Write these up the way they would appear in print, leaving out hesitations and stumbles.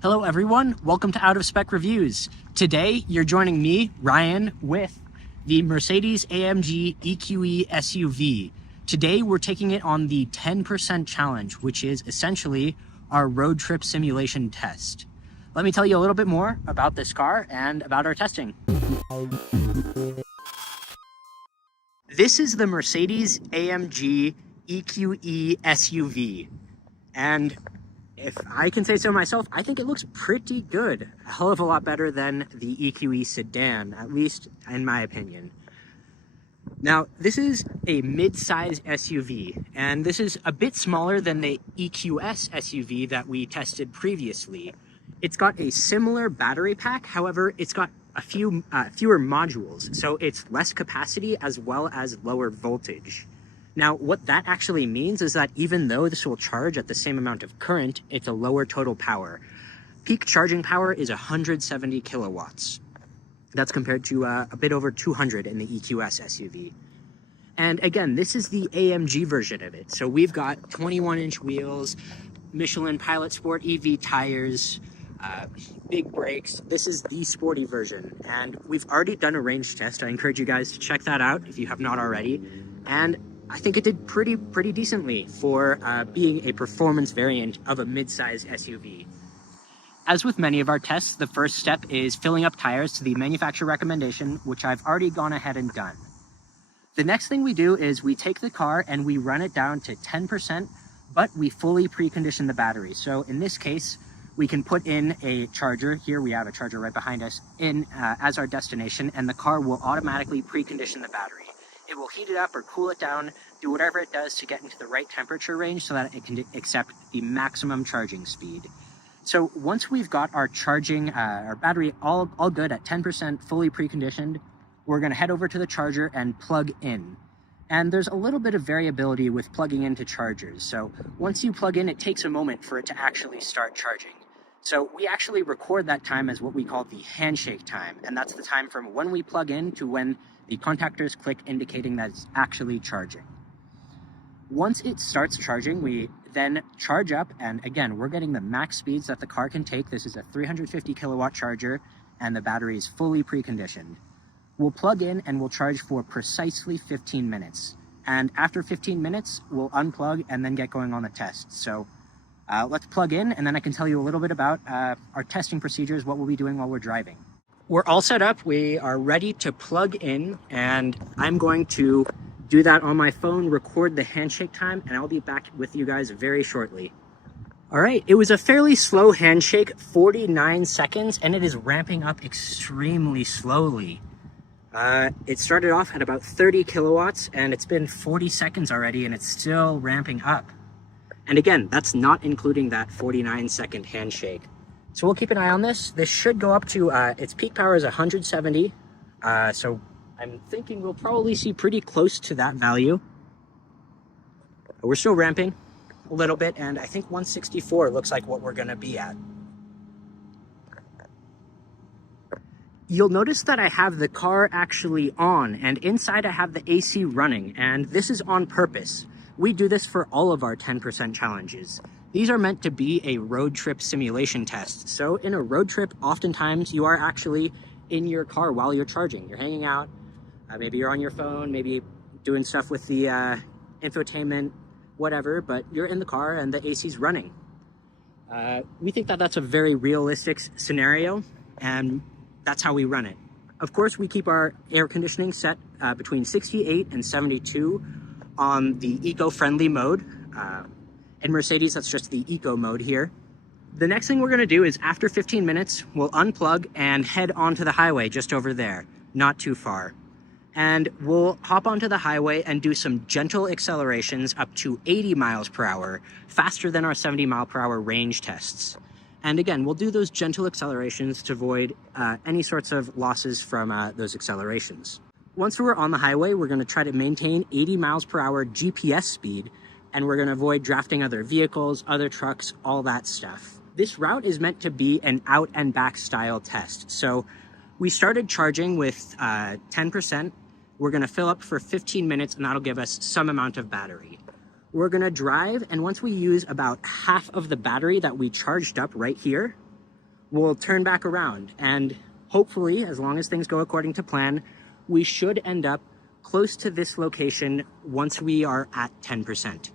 Hello everyone, welcome to Out of Spec Reviews. Today you're joining me, Ryan, with the Mercedes AMG EQE SUV. Today we're taking it on the 10% challenge, which is essentially our road trip simulation test. Let me tell you a little bit more about this car and about our testing. This is the Mercedes AMG EQE SUV, and if I can say so myself, I think it looks pretty good. A hell of a lot better than the EQE sedan, at least in my opinion. Now, this is a mid-size SUV, and this is a bit smaller than the EQS SUV that we tested previously. It's got a similar battery pack, however, it's got a few fewer modules, so it's less capacity as well as lower voltage. Now, what that actually means is that even though this will charge at the same amount of current, it's a lower total power. Peak charging power is 170 kilowatts. That's compared to a bit over 200 in the EQS SUV. And again, this is the AMG version of it. So we've got 21-inch wheels, Michelin Pilot Sport EV tires, big brakes. This is the sporty version. And we've already done a range test. I encourage you guys to check that out if you have not already. And I think it did pretty decently for being a performance variant of a mid-size SUV. As with many of our tests, the first step is filling up tires to the manufacturer recommendation, which I've already gone ahead and done. The next thing we do is we take the car and we run it down to 10%, but we fully precondition the battery. So in this case, we can put in a charger. Here we have a charger right behind us as our destination, and the car will automatically precondition the battery. It will heat it up or cool it down, do whatever it does to get into the right temperature range so that it can accept the maximum charging speed. So once we've got our charging, our battery all good at 10% fully preconditioned, we're gonna head over to the charger and plug in. And there's a little bit of variability with plugging into chargers. So once you plug in, it takes a moment for it to actually start charging. So we actually record that time as what we call the handshake time. And that's the time from when we plug in to when the contactors click, indicating that it's actually charging. Once it starts charging, we then charge up, and again, we're getting the max speeds that the car can take. This is a 350 kilowatt charger, and the battery is fully preconditioned. We'll plug in and we'll charge for precisely 15 minutes. And after 15 minutes, we'll unplug and then get going on the test. So let's plug in, and then I can tell you a little bit about our testing procedures, what we'll be doing while we're driving. We're all set up. We are ready to plug in, and I'm going to do that on my phone, record the handshake time, and I'll be back with you guys very shortly. All right, it was a fairly slow handshake, 49 seconds, and it is ramping up extremely slowly. It started off at about 30 kilowatts, and it's been 40 seconds already, and it's still ramping up. And again, that's not including that 49-second handshake. So we'll keep an eye on this. This should go up to, its peak power is 170. So I'm thinking we'll probably see pretty close to that value. We're still ramping a little bit, and I think 164 looks like what we're gonna be at. You'll notice that I have the car actually on, and inside I have the AC running, and this is on purpose. We do this for all of our 10% challenges. These are meant to be a road trip simulation test. So in a road trip, oftentimes you are actually in your car while you're charging. You're hanging out, maybe you're on your phone, maybe doing stuff with the infotainment, whatever, but you're in the car and the AC's running. We think that that's a very realistic scenario, and that's how we run it. Of course, we keep our air conditioning set between 68 and 72 on the eco-friendly mode. In Mercedes, that's just the eco mode here. The next thing we're gonna do is after 15 minutes, we'll unplug and head onto the highway just over there, not too far. And we'll hop onto the highway and do some gentle accelerations up to 80 miles per hour, faster than our 70 mile per hour range tests. And again, we'll do those gentle accelerations to avoid any sorts of losses from those accelerations. Once we're on the highway, we're gonna try to maintain 80 miles per hour GPS speed, and we're gonna avoid drafting other vehicles, other trucks, all that stuff. This route is meant to be an out and back style test. So we started charging with 10%. We're gonna fill up for 15 minutes, and that'll give us some amount of battery. We're gonna drive, and once we use about half of the battery that we charged up right here, we'll turn back around, and hopefully, as long as things go according to plan, we should end up close to this location once we are at 10%.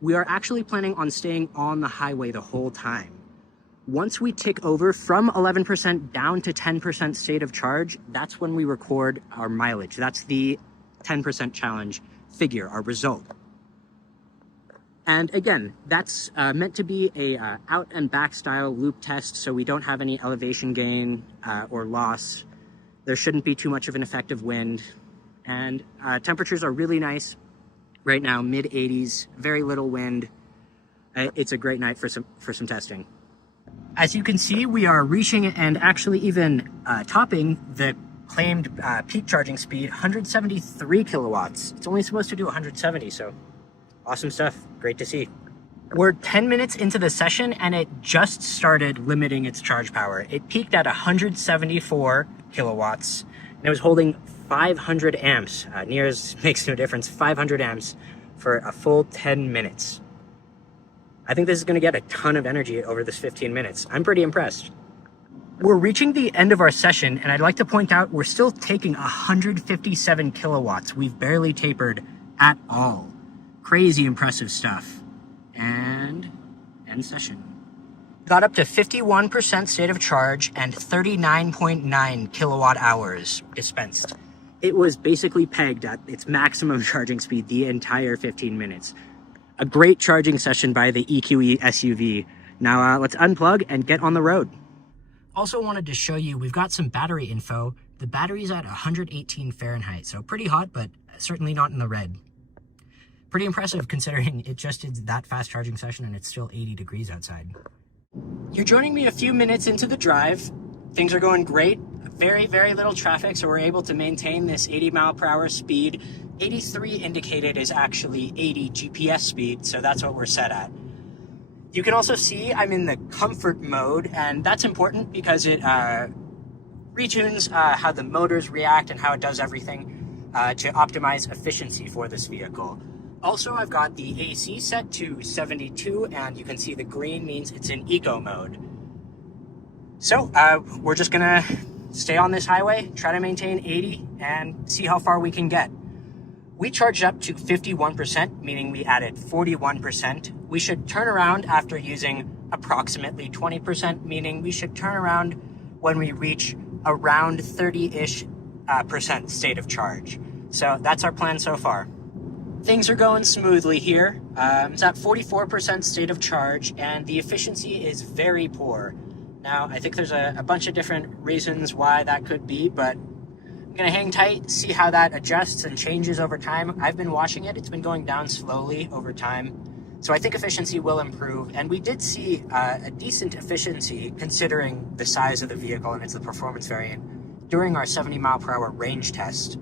We are actually planning on staying on the highway the whole time. Once we tick over from 11% down to 10% state of charge, that's when we record our mileage. That's the 10% challenge figure, our result. And again, that's meant to be a out and back style loop test, so we don't have any elevation gain or loss. There shouldn't be too much of an effective wind. And temperatures are really nice right now, mid 80s, very little wind. It's a great night for some testing. As you can see, we are reaching and actually even topping the claimed peak charging speed, 173 kilowatts. It's only supposed to do 170, so awesome stuff. Great to see. We're 10 minutes into the session and it just started limiting its charge power. It peaked at 174 kilowatts and it was holding 500 amps. Nears makes no difference, 500 amps for a full 10 minutes. I think this is going to get a ton of energy over this 15 minutes. I'm pretty impressed. We're reaching the end of our session, and I'd like to point out we're still taking 157 kilowatts. We've barely tapered at all. Crazy impressive stuff. And end session. Got up to 51% state of charge and 39.9 kilowatt hours dispensed. It was basically pegged at its maximum charging speed the entire 15 minutes. A great charging session by the EQE SUV. Now let's unplug and get on the road. Also wanted to show you, we've got some battery info. The battery's at 118 Fahrenheit, so pretty hot, but certainly not in the red. Pretty impressive considering it just did that fast charging session and it's still 80 degrees outside. You're joining me a few minutes into the drive. Things are going great. Very, very little traffic, so we're able to maintain this 80 mile per hour speed. 83 indicated is actually 80 GPS speed, so that's what we're set at. You can also see I'm in the comfort mode, and that's important because it retunes how the motors react and how it does everything to optimize efficiency for this vehicle. Also, I've got the AC set to 72, and you can see the green means it's in eco mode. So we're just gonna stay on this highway, try to maintain 80, and see how far we can get. We charged up to 51%, meaning we added 41%. We should turn around after using approximately 20%, meaning we should turn around when we reach around 30-ish percent state of charge. So that's our plan so far. Things are going smoothly here. It's at 44% state of charge, and the efficiency is very poor. Now, I think there's a bunch of different reasons why that could be, but I'm gonna hang tight, see how that adjusts and changes over time. I've been watching it. It's been going down slowly over time. So I think efficiency will improve. And we did see a decent efficiency considering the size of the vehicle and it's the performance variant during our 70 mile per hour range test.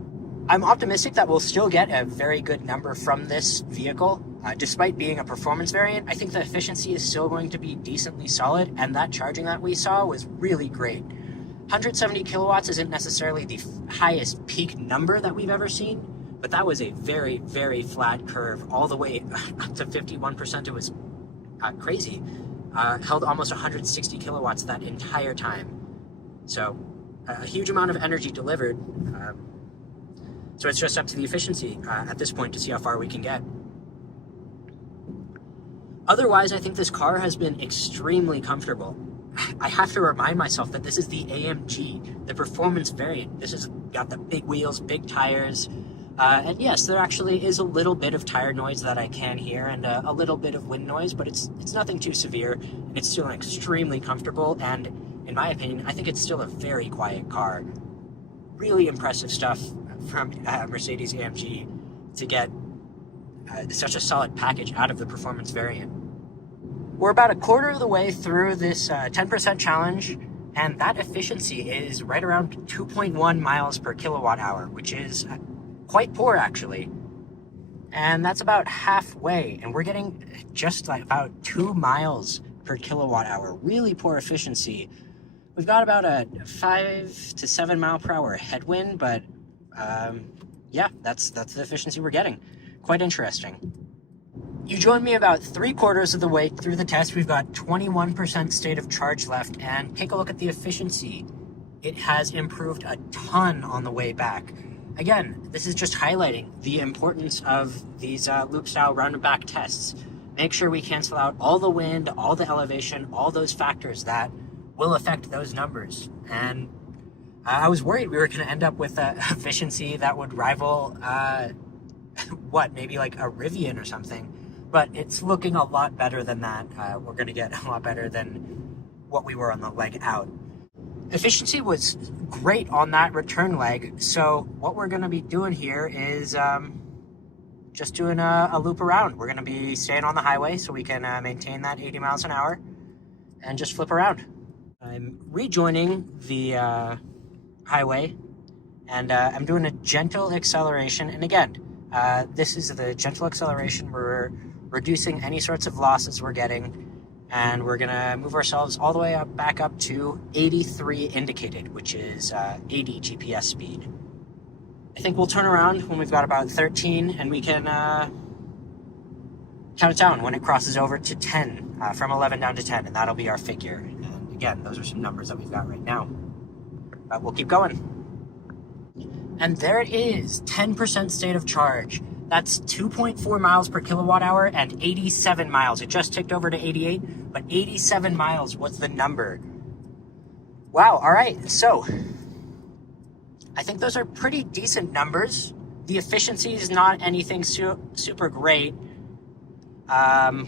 I'm optimistic that we'll still get a very good number from this vehicle. Despite being a performance variant, I think the efficiency is still going to be decently solid, and that charging that we saw was really great. 170 kilowatts isn't necessarily the highest peak number that we've ever seen, but that was a very, very flat curve all the way up to 51%. It was crazy. Held almost 160 kilowatts that entire time. So a huge amount of energy delivered. So it's just up to the efficiency at this point to see how far we can get. Otherwise, I think this car has been extremely comfortable. I have to remind myself that this is the AMG, the performance variant. This has got the big wheels, big tires, and yes, there actually is a little bit of tire noise that I can hear and a little bit of wind noise, but it's nothing too severe, and it's still extremely comfortable, and in my opinion, I think it's still a very quiet car. Really impressive stuff from Mercedes AMG to get such a solid package out of the performance variant. We're about a quarter of the way through this 10% challenge, and that efficiency is right around 2.1 miles per kilowatt hour, which is quite poor actually. And that's about halfway, and we're getting just like about 2 miles per kilowatt hour. Really poor efficiency. We've got about a 5 to 7 mile per hour headwind, but yeah, that's the efficiency we're getting. Quite interesting. You joined me about 3/4 of the way through the test. We've got 21% state of charge left, and take a look at the efficiency. It has improved a ton on the way back. Again, this is just highlighting the importance of these loop-style round-and-back tests. Make sure we cancel out all the wind, all the elevation, all those factors that will affect those numbers. And I was worried we were going to end up with an efficiency that would rival, maybe like a Rivian or something. But it's looking a lot better than that. We're going to get a lot better than what we were on the leg out. Efficiency was great on that return leg. So what we're going to be doing here is just doing a loop around. We're going to be staying on the highway so we can maintain that 80 miles an hour and just flip around. I'm rejoining the highway, and I'm doing a gentle acceleration. And again, this is the gentle acceleration. We're reducing any sorts of losses we're getting, and we're gonna move ourselves all the way up, back up to 83 indicated, which is 80 GPS speed. I think we'll turn around when we've got about 13, and we can count it down when it crosses over to 10, from 11 down to 10, and that'll be our figure. And again, those are some numbers that we've got right now. But we'll keep going. And there it is, 10% state of charge. That's 2.4 miles per kilowatt hour and 87 miles. It just ticked over to 88, but 87 miles was the number. Wow, all right, so I think those are pretty decent numbers. The efficiency is not anything super great. But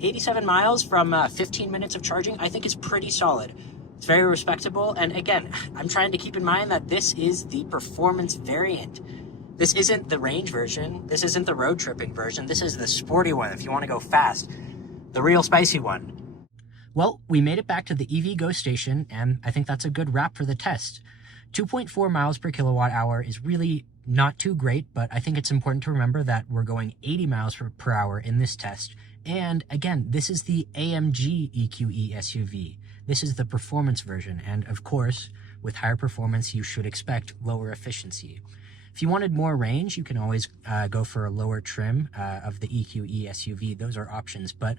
87 miles from 15 minutes of charging, I think is pretty solid. It's very respectable. And again, I'm trying to keep in mind that this is the performance variant. This isn't the range version. This isn't the road tripping version. This is the sporty one if you want to go fast. The real spicy one. Well, we made it back to the EV Go station, and I think that's a good wrap for the test. 2.4 miles per kilowatt hour is really not too great, but I think it's important to remember that we're going 80 miles per hour in this test. And again, this is the AMG EQE SUV. This is the performance version, and of course, with higher performance, you should expect lower efficiency. If you wanted more range, you can always go for a lower trim of the EQE SUV. Those are options, but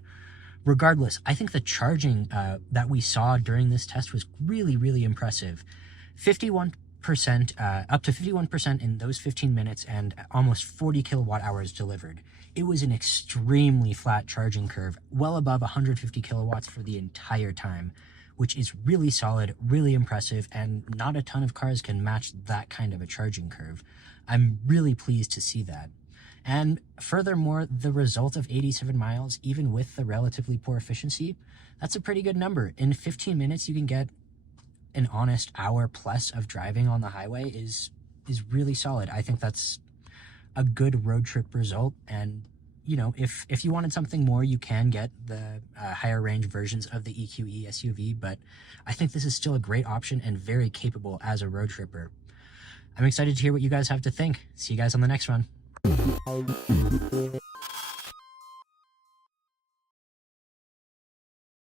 regardless, I think the charging that we saw during this test was really, really impressive. 51%, up to 51% in those 15 minutes and almost 40 kilowatt hours delivered. It was an extremely flat charging curve, well above 150 kilowatts for the entire time, which is really solid, really impressive, and not a ton of cars can match that kind of a charging curve. I'm really pleased to see that. And furthermore, the result of 87 miles, even with the relatively poor efficiency, that's a pretty good number. In 15 minutes, you can get an honest hour plus of driving on the highway is really solid. I think that's a good road trip result. And, you know, if you wanted something more, you can get the higher range versions of the EQE SUV, but I think this is still a great option and very capable as a road tripper. I'm excited to hear what you guys have to think. See you guys on the next one.